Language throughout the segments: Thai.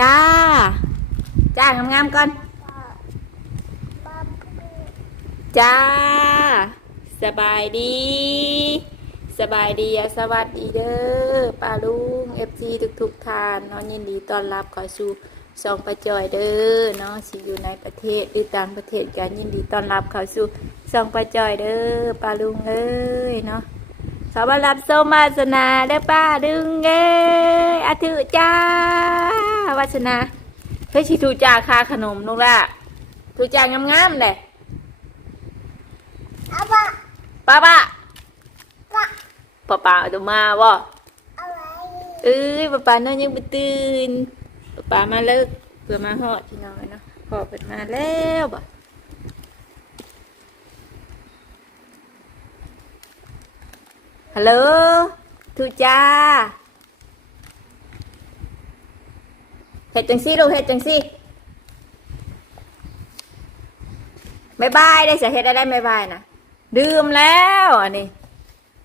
จ้า จ้างามๆก่อน จ้า สบายดี สบายดีสวัสดีเด้อป้าลุงเอฟซีทุกทุกๆทานเนาะยินดีต้อนรับขอสู่สองประจอยเด้อเนาะสิอยู่ในประเทศหรือต่างประเทศกันยินดีต้อนรับเข้าสู่สองประจอยเด้อป้าลุงเอ้ยเนาะ ขอมารับโซมาสนาเด้อป้าดึงเอ้ยอาถือจ้าวาสนาเฮ้ยชิทูจ่าคาขนมลูกละทูจ่างามๆเลย apa ป้าป้า pak ป้าป้าเอาตัวมาบ่ apa เอ้ยป้าป้าเนาะยังบ่ตื่นป้าป้ามาเลิกเพื่อมาฮอดพี่น้องเนาะฮอดเพิ่นมาแล้วบ่ ฮัลโหลทูจ้าเฮ็ดจังซี่ลูกเฮ็ดจังซี่บายบายได้เสิเฮ็ดได้ได้บายบายนะดื่มแล้วอันนี้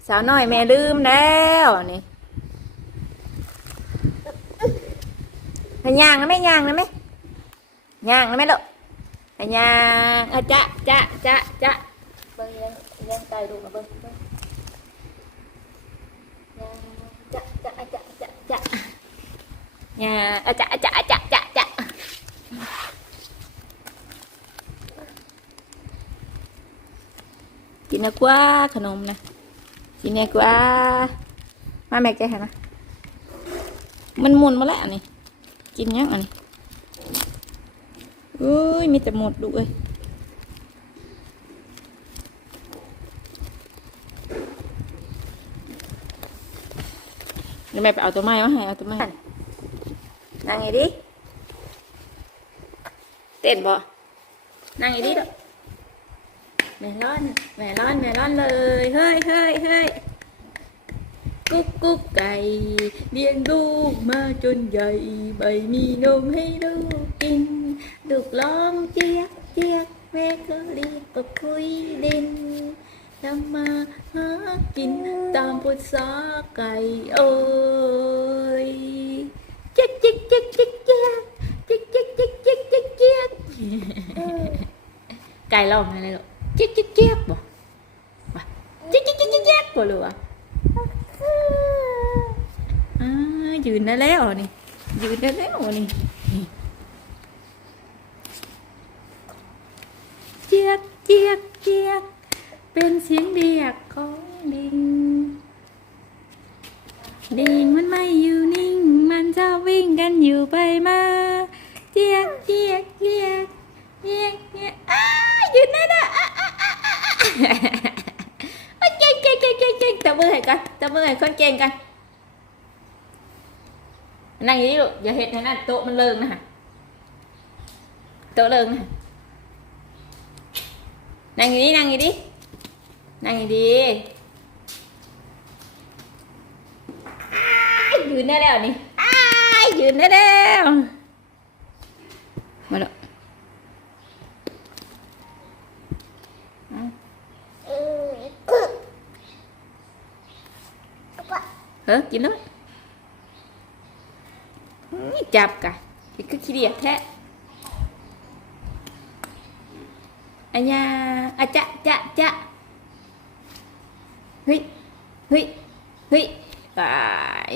สาวน้อยแม่ลืมแล้วอันี่ให้ย่างนะแม่ย่างนะแม่ย่างนะแม่ลูกให้ย่างอะจ๊ะจ๊ะจ๊ะจ๊ะเบิ่งเลี้ยงเลี้ยงไก่ดูมาเบิ่งเบิ่งย่าง จ๊ะจ๊ะจ๊ะจ๊ะจ๊ะย่างอะจ๊ะจ๊ะจ๊ะจ๊ะจ๊ะกินนะกว่าขนมนะกินเนี่ยกูอะมาแม่แกเห็นไหมมันหมุนมาแล้วนนี่กินยังอันนี้อุ้ยมีแต่หมดดูเอ้ย ดี๋ยวแม่ไปเอาตัวไม้มาให้เอาตัวไม้นั่งไงดิเต้นบ่นั่งไงดิเด้อแม่ร้อนแม่ร้อนแม่ร้อนเลยเฮ้ยเฮ้ยเฮ้ยกุ๊กกุ๊กไก่เลี้ยงลูกมาจนใหญ่ไม่มีนมให้ลูกกินลูกร้องเจี๊ยกเจี๊ยกแม่ก็เรียกก็คุยเล่น ทำมาหากินตามภาษาไก่โอ้ยเจ๊กเจ๊กเจ๊กเจ๊กเจ๊กเจ๊กเจ๊กเจ๊กเจ๊กเจ๊กเจ๊กไก่ร้องอะไรลูกเจ๊กเจ๊กเจ๊กบ่ว่ะเจ๊กเจ๊กเจ๊กเจ๊กบ่ลูกอะอ่ายืนได้แล้วนี่ยืนได้แล้วนี่นี่เจี๊ยกเจี๊ยกเจี๊ยก เป็นเสียงเรียกของลิงลิงมันไม่อยู่นิ่ง มันจะวิ่งกันอยู่ไปมาเจี๊ยกเจี๊ยกเจี๊ยกเนี่ยเนี่ยอ้ายืนได้นะอ้าอ้าอ้าอ้าอ้าเก่งเก่งเก่งเก่งเก่งตบมือให้กันตบมือให้คนเก่งกันนั่งอย่างนี้ลูกอย่าเห็ดให้นั่นโต๊ะมันเลิงนะฮะโต๊ะเลิงนะฮะนั่งอย่างนี้นั่งอย่างนี้ นั่งอย่างนี้อ้ายยืนได้แล้วนี่อยืนได้แล้วมาแล้วเฮ้ยกินเลยอื้อจับกะคือขี้เดียดแท้อันยาอะจะจะจะ เฮ้ยเฮ้ยเฮ้ยตาย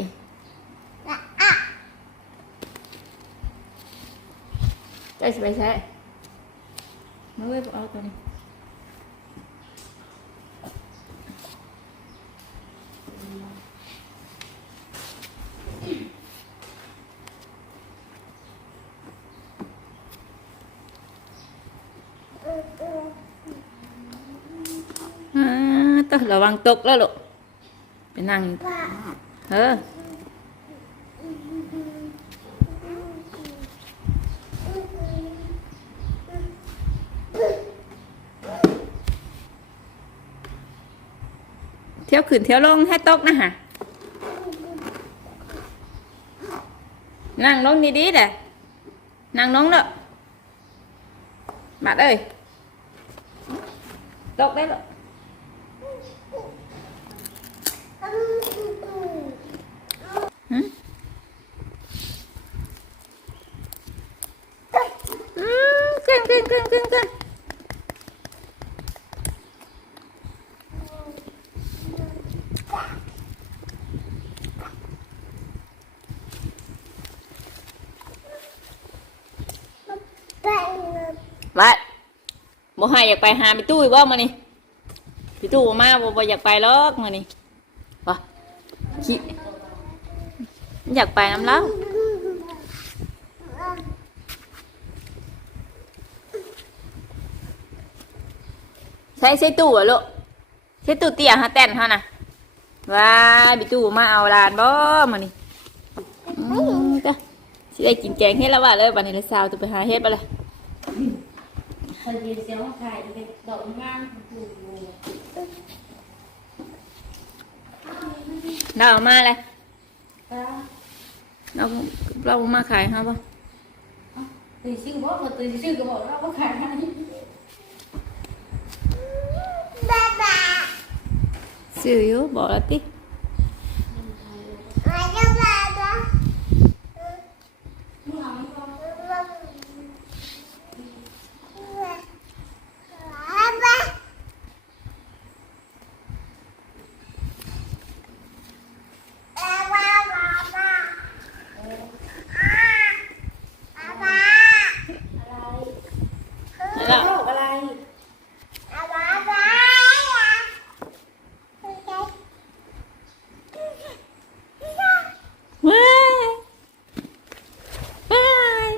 lah ah ใจสบายใช่มาเว้ยเอาตัวนี้อ่าต้อง ระวังตกแล้วลูกไปนั่ง pak เออเที่ยวขึ้นเที่ยวลงให้ตกนะฮะนั่งลงดีๆเด้อนั่งลงเด้อบัดเอ้ยตกได้ห รอหึขึ้นขึ้นขึ้นขึ้นไปวัดบ่ให้อยากไปหาพี่ตู้อีกบ่มานี่พี่ตู้มาบ่บ่อยากไปหรอกมานี่บ่ขี้ อยากไปน้ำเล้าใช้ใช้ตู้เหรอลูกใช้ตู้เตี้ยฮะแต้นเฮานะว้ายพี่ตู้มาเอาลานบ่มานี่อืมก็สิได้กินแกงเฮ็ดแล้วว่าเลยบัดนี้เลยสาวตัวไปหาเฮ็ดบ่ล่ะคนยืนเสียงว่าขายเป็นดอกงามถูกเราเอามาเลย เราเราเอามาขายครับป่ะตื่นชื่อบอกมาตื่นชื่อก็บอกเราว่าขายให้บ๊ายบายซื้ออยู่บอกแล้วติ มาจะไปนะ มึงเอาไม่พอ บ๊ายบายบ๊ายบายบ๊ายบายบ๊ายบาย แล้ว โรคอะไร บ๊ายบาย ว้ายว้าย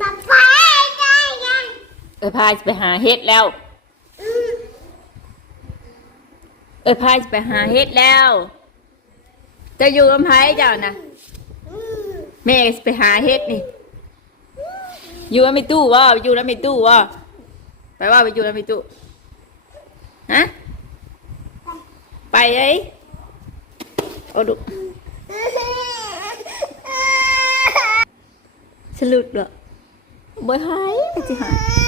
มาไปได้ยัง เอ้ยพายจะไปหาเฮ็ดแล้ว เอ้ยพายจะไปหาเฮ็ดแล้ว จะอยู่ลำไผเจ้านะแม่ก็สิไปหาเฮ็ดนี่ อยู่แล้วไม่ตู้วะอยู่แล้วไม่ตู้วะไปว่าไปอยู่แล้วไม่ตู้ฮะไปไอ้โอ้ดุสลุดเหรอบ่หายไปสิหายอะ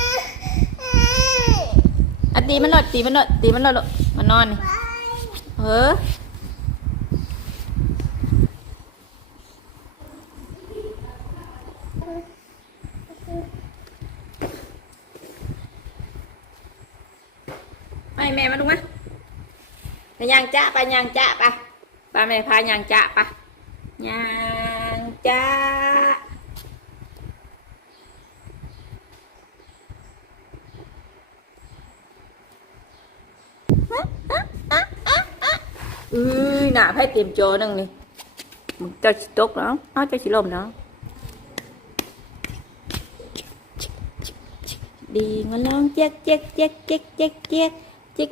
ตีมันหลดตีมันหลดตีมันหลดลูกมานอนนี่เออไปแม่มาดูมาไปยางจ้าไปยางจ้าไปไปแม่พายางจ้าไปยางจ้า อหน้าไพ่เตรียมโจนึงนี่มึงเจ้าสิตกแล้วเอาเจ้าสิลมแล้วดีมาลองเจ๊กเจ๊กเจ๊กเจ๊กเจ๊กเจ๊กเจ๊ก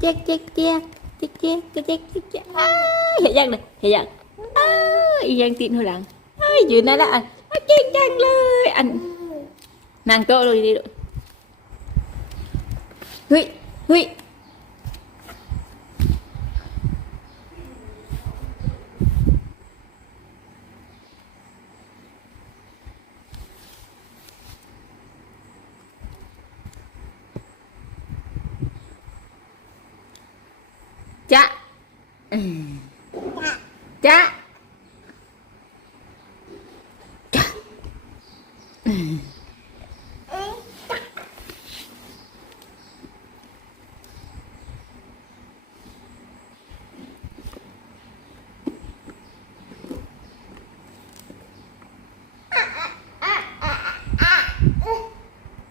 เจ๊กเจ๊กเจ๊กเจ๊กเจ๊กเจ๊กเจ๊กเจ๊กเจ๊กเจ๊กอ้ายเห็นยังเนี่ยเห็นยังอ้ายอียังตีนหัวหลังอ้ายยืนนั่นละอันอ้ายเก่งจังเลยอันนางโต๊ะเลยดิลูกเฮ้ยเฮ้ย จ๊ะจ๊ะอืม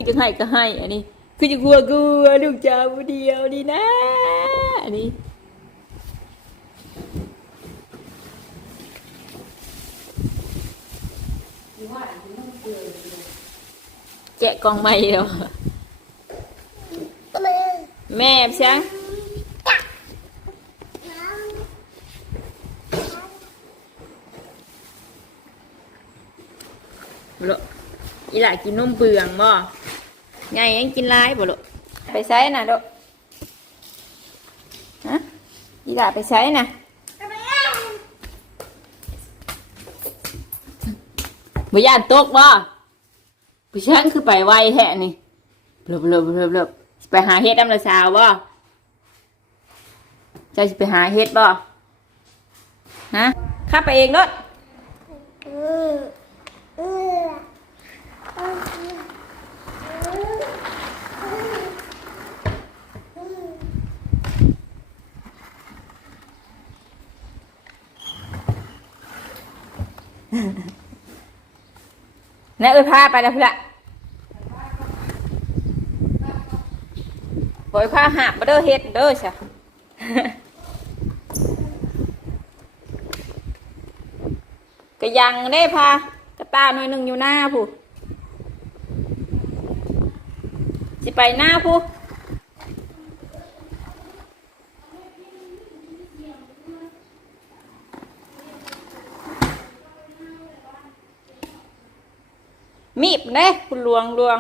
จะให้ก็ให้ อันนี้ คือจะกลัวกลัวลูกจ้าผู้เดียวดีนะ อันนี้ อยู่ว่าอยู่ต้องเกิด แกะกล่องใหม่แล้วมือแม่เสียงบ่ลูกอีหล่ากินนมเปลืองบ่ไงยังกินร้ายบ่ลูกไปใช้น่ะลูกฮะอีหล่าไปใช้นะ บ่ย่านตกบ่ผู้ช่างคือไปไวแท้นี่เบลบเบลบเบลบเบลบไปหาเฮ็ดน้ำละสาวบ่จ้าสิไปหาเฮ็ดบ่ฮะข้าไปเองเนาะอืออืออืออือ นะเอ้ยพาไปแล้วพี่ละบ่อยพาหาบ่เด้อเฮ็ดเด้อใช่ก็ยังได้พากระตาหน่อยหนึ่งอยู่หน้าผู้สิไปหน้าผู้ มีบเด้คุณหลวงหลวง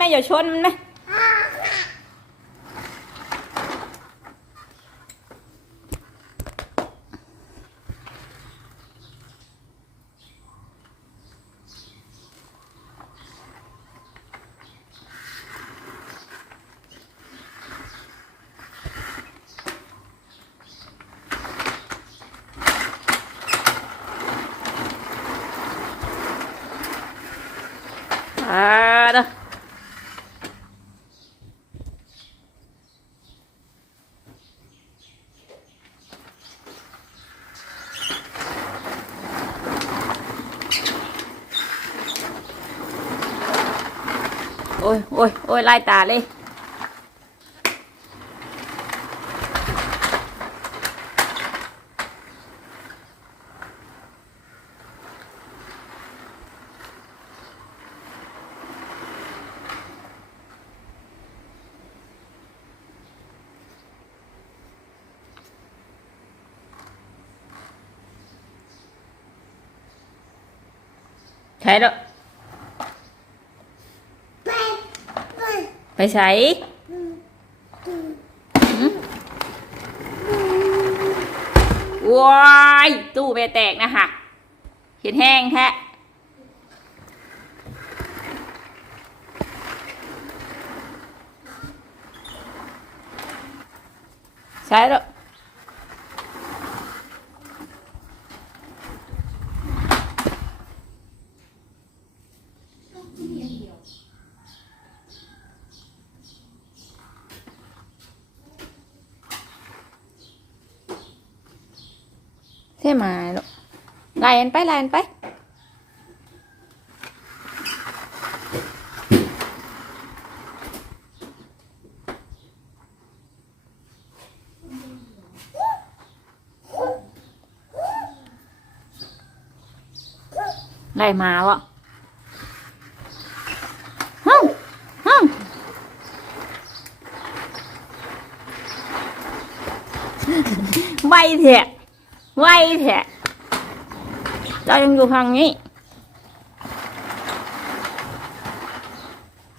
แม่อย่าชนมันไหม Ôi lai tà lên. Thế đó. ไปใช้ว้ายตู้ไปแตกนะฮะเห็นแห้งแท้ใช่แล้ว ใช่ไหมลูกไล่ไปไล่ไปไล่มาวะฮึ่มฮึ่มไวเถอะ ไวเถอะเรายังอยู่ทางนี้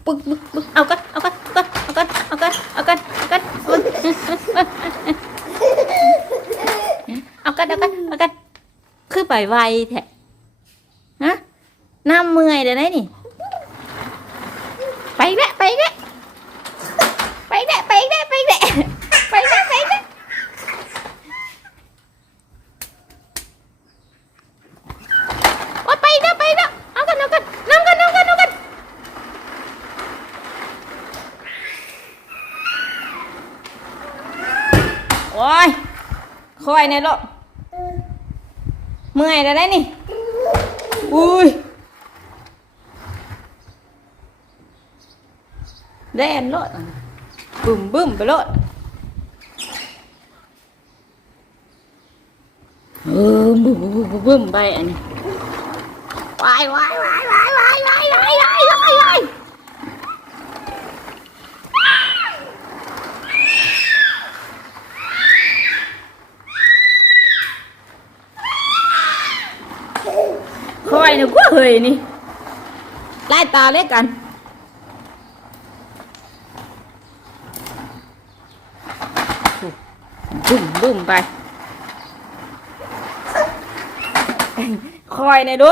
ปึ๊กปึ๊กปึ๊กเอากันเอากันเอากันเอากันเอากันเอากันเอากันเอากันเอากันเอากันคือไปไวแท้ฮะน้ำเมื่อยเดี๋ยวนี้นี่ ไปอีกแล้วไปอีกแล้วไปอีกแล้วไปอีกแล้วไปอีกแล้วไปอีกแล้วไปอีกแล้วโอ๊ยไปอีกแล้วไปอีกแล้วเอากันเอากันน้ำกันน้ำกันน้ำกัน โอ้ย คอยในอยลูกเมื่อยแล้วได้นี่ อุ้ยแล่นโลดบึ้มบึ้มไปโลดเออบึมบึ้มบึ้มบึ้มไปอันนี้วายวายวายวายวายวายวายวายวายวาย คอยนึกว่าเฮยนี่ไล่ตาเล็กกันบึ้มบึ้มไปคอยในดู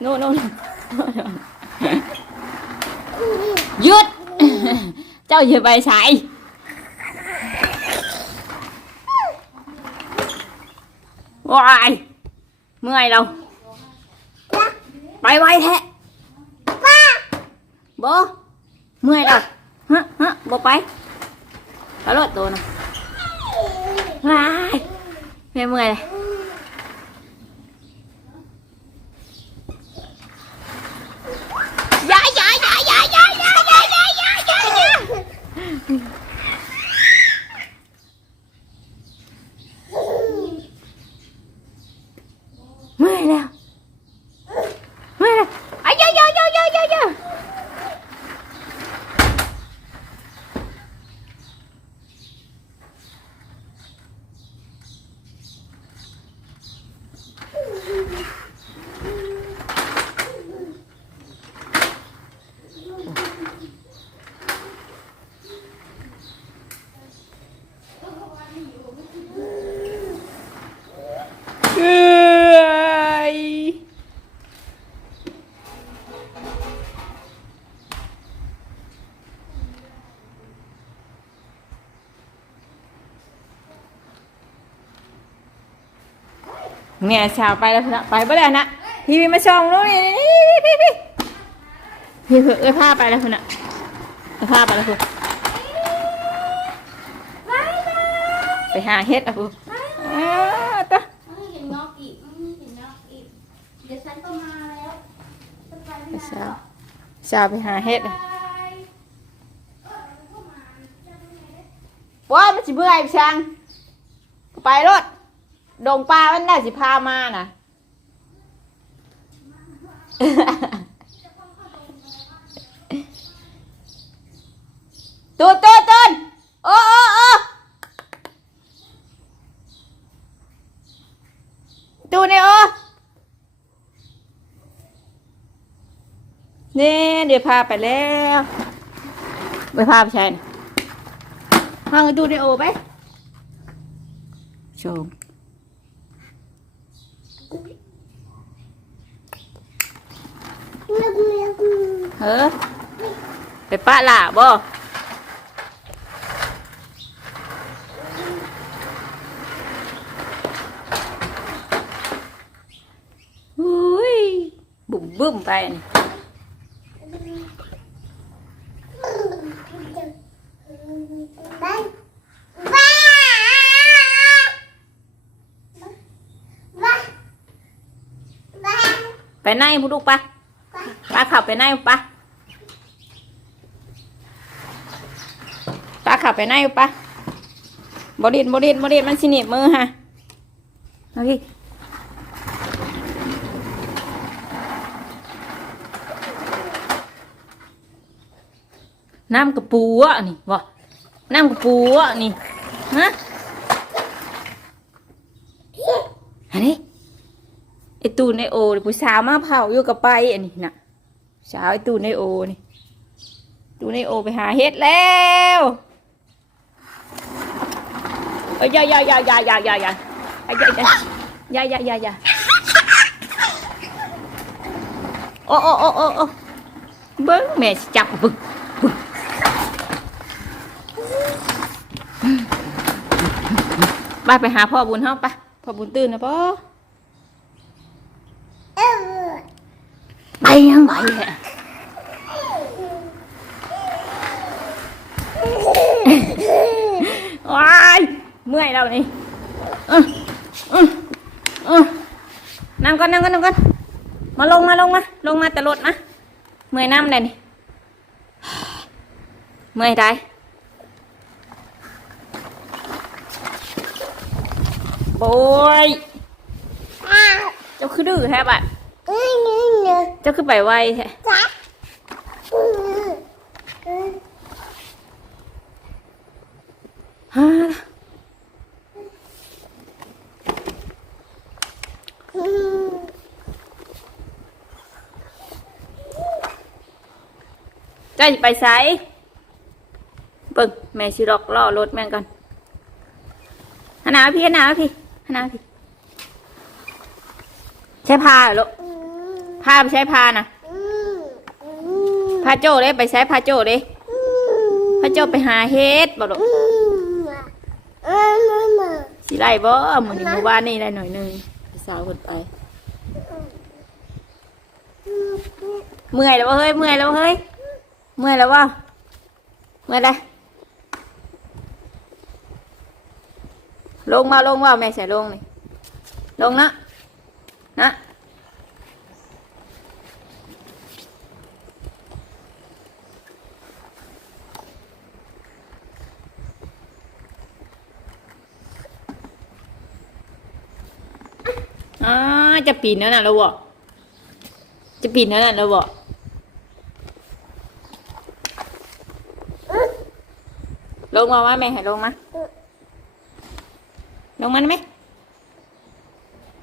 โน่นโน่นหยุด เจ้าอย่าไปใช้ วายเมื่อยเราไปไวแท้โบเมื่อยเราฮะฮะโบไปกระโดดตัวนะวายไม่เมื่อยเลย เนี่ยชาวไปแล้วพี่นะไปไปบ่ได้นะพี่พี่มาชมลูกนี่พี่พี่พี่เอ้ยผ้าไปแล้วพี่น้องพาไปแล้วพี่ไปหาเฮ็ดอะคุณต่อเช้าวช้าไปหาเฮ็ดว้ามันจะเบื่อไอ้ช่างไปรถ ดงปลามันน่าสิพามาน่ะตูนตูนตูนโอ้โอ้โอ้ตูนเนี่ยโอ้นี่เดี๋ยวพาไปแล้วไปพาไปใช่นะห้องไอ้ตูนเนี่ยโอไปชม เฮ้อไปป้าล่ะบ่อุ้ยบุ่มบึ้มไปนี่ ไปไหนพูลูกปะปลาขับไปไหนปะปลาขับไปไหนปะบดินบดินบดินมันสิหนีบมือฮะเอาดิน้ำกระปูอะนี่บ่น้ำกระปูอะนี่ฮะอันนี้ ตูนไอโอผู้สาวมาเผาอยู่กับไปอันนี้นะสาวไอตูนไอโอนี่ตูนไอโอไปหาเฮ็ดแล้วเอ้ยยายายายายายาอยายาอยายายายาอยโอ้โอ้โอ้โอ้โอ้เบิ้งแม่จับบึกไปไปหาพ่อบุญเฮาไปพ่อบุญตื่นนะพ่อ ไปยังไปวอะว้ายเมื่อยแล้วนี่นั่งก่อนนั่งก่อนนั่งก่อนมาลงมาลงมาลงมาแต่รถมาเมื่อยน้ำเลยนี่เมื่อยได้โบยเจ้าคือดื้อแทบอะ จ้าคือไปไวแท้จ้ะฮ่าจ้าไปไสเบิ่งแม่ชิรอกล่อรถแม่งก่อนหนาพี่หนาพี่หนาพี่ใช้พาเหรอ พาไปใช้พานะพาโจ้เลยไปใช้พาโจ้เลยพาโจ้ไปหาเฮ็ดบ่ลูกอืมอืมอืมสิไล่บ่มื้อนี้มื้อวานนี่ได้หน่อยนึงสาวเพิ่นไป เมื่อยแล้วเฮ้ย เมื่อยแล้วเฮ้ย เมื่อยแล้วบ่เมื่อยแล้วลงมาลงมาแม่ใส่ลงนี่ลงนะนะ อ่าจะปีนแล้วนะแล้วบ่จะปีนแล้วนะแล้วบ่ลงมาว่าแม่ให้ลงมาลงมาได้ไหม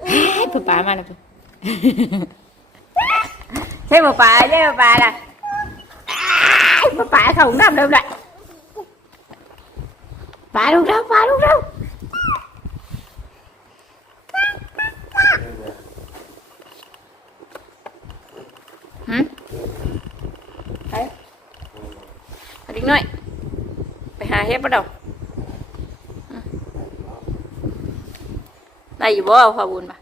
เฮ้ป๊าป๊ามาแล้วใช่ป๊าป๊าใช่ป๊าป๊าล่ะป๊าป๊าเขาห้องน้ำเร็วเลยป๊าลูกเร็วป๊าลูกเร็ว บ่ดอกได้อยู่บ่เอาขวบุญปะ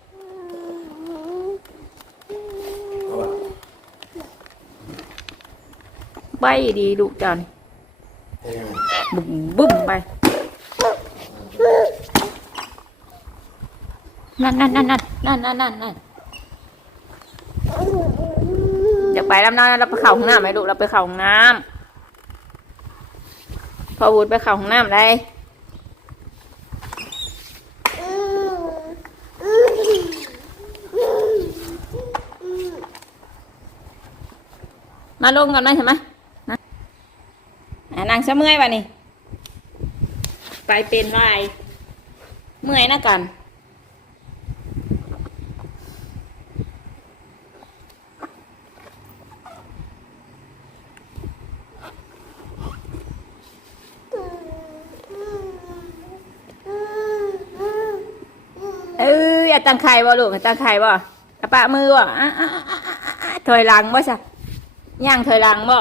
ใบดีดุกจัานี่บุ้มบุ้มไป นั่นนั่นนั่นนั่นนั่นนั่นนั่นอยากไปแล้วนะเราไปเข่าห้องน้ำไหมลูกเราไปเข่าห้องน้ำ อบุดไปเข่าห้องน้ำได้มาลงกันไหมใช่ไหมนะอะนางจะเมื่อยวะนี่ ไปเป็นวายเมื่อยนะกัน ย่าตั้งไข่บ่ลูกอย่าตั้งไข่บ่อะปะมือบ่อะอะอะอะอะอะถอยหลังบ่จ้ะย่างถอยหลังบ่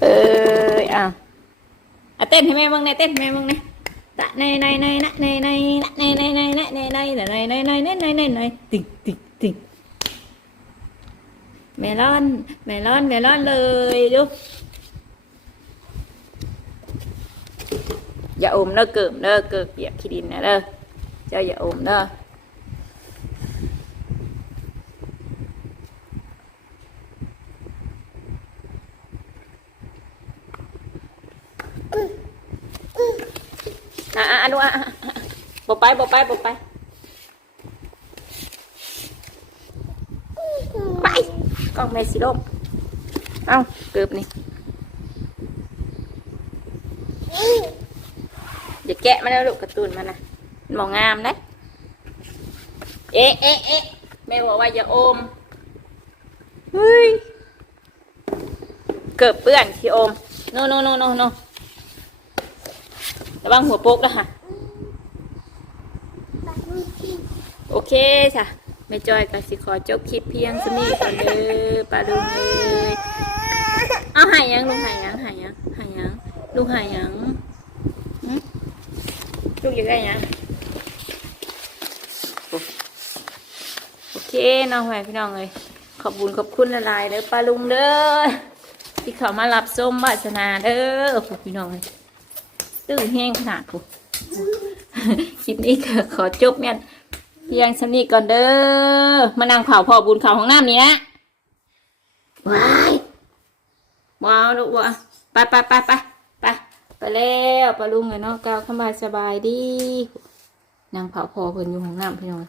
เอออะอะเต้นให้แม่มึงในเต้นให้แม่มึงในอยตะในในในนะในในนะในในในนะในในในในในในในในในในติ๊กติ๊กติ๊กเมลอนเมลอนเมลอนเลยดู อย่าอมเด้อเกิมเด้อเกิบเปียกขี้ดินนะเด้อเจ้าอย่าอมเด้ออะอะอะดูอะอะอะบ่ไปบ่ไปบ่ไปไปกล้องแม่สิลมเอ้าเกิบนี่ อย่า แกะมาแล้วลูกกร์ตูนมันะมันมองงามนะเอ๊ะเอ๊ะเอ๊ะแม่บอกว่าอย่าอมเฮ้ยเกิดเปื้อนที่อมโนโนโนโนโนระวังหัวโป๊กนะฮะโอเคจ้ะแม่จอยกับสิขอจบคลิปเพียงสนี้ก่อนเด้อปลาลุงเลยเอาหายยังลุงหายยังหายยังหายยังลุงหายยัง ลูกอยากได้ยังโอเคน้องแหวนพี่น้องเลยขอบบุญขอบคุณละลายเด้อป้าลุงเด้อที่เขามารับส้มบาสนาเด้อพวกพี่น้องเลยตื้อแห้งขนาดพวกคลิปนี้ก็ขอจบเนี่ยเพียงสนี้ก่อนเด้อมานั่งเผาพ่อบุญเขาของน้ำนี่นะว้ายว้าวลูกว้าไปไปไปไป ไปแล้วปลาลุงเลยเนาะก้าวเข้ามาสบายดีนางเผาพอเพิ่นอยู่ห้องน้ำพี่น้อง